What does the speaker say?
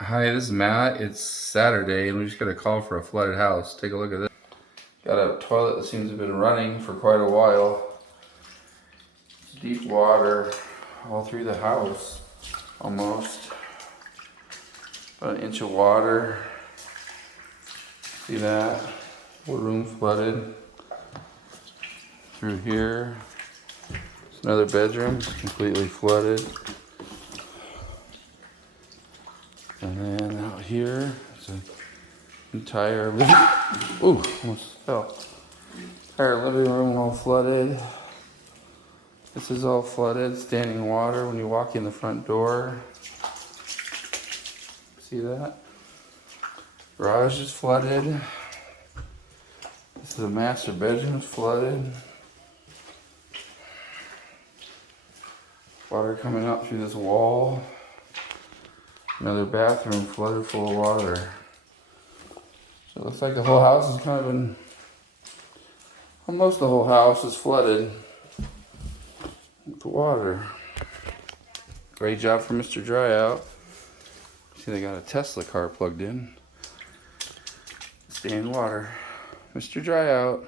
Hi, this is Matt. It's Saturday and we just got a call for a flooded house. Take a look at this. Got a toilet that seems to have been running for quite a while. Deep water all through the house, almost. About an inch of water. See that? Whole room flooded. Through here. It's another bedroom, it's completely flooded. And then out here, it's an entire living ooh, almost fell. Entire living room all flooded. This is all flooded, standing water when you walk in the front door. See that? Garage is flooded. This is a master bedroom, it's flooded. Water coming out through this wall. Another bathroom flooded full of water. So it looks like the whole house is kind of been, almost the whole house is flooded with water. Great job for Mr. Dryout. See, they got a Tesla car plugged in. Stay in water. Mr. Dryout.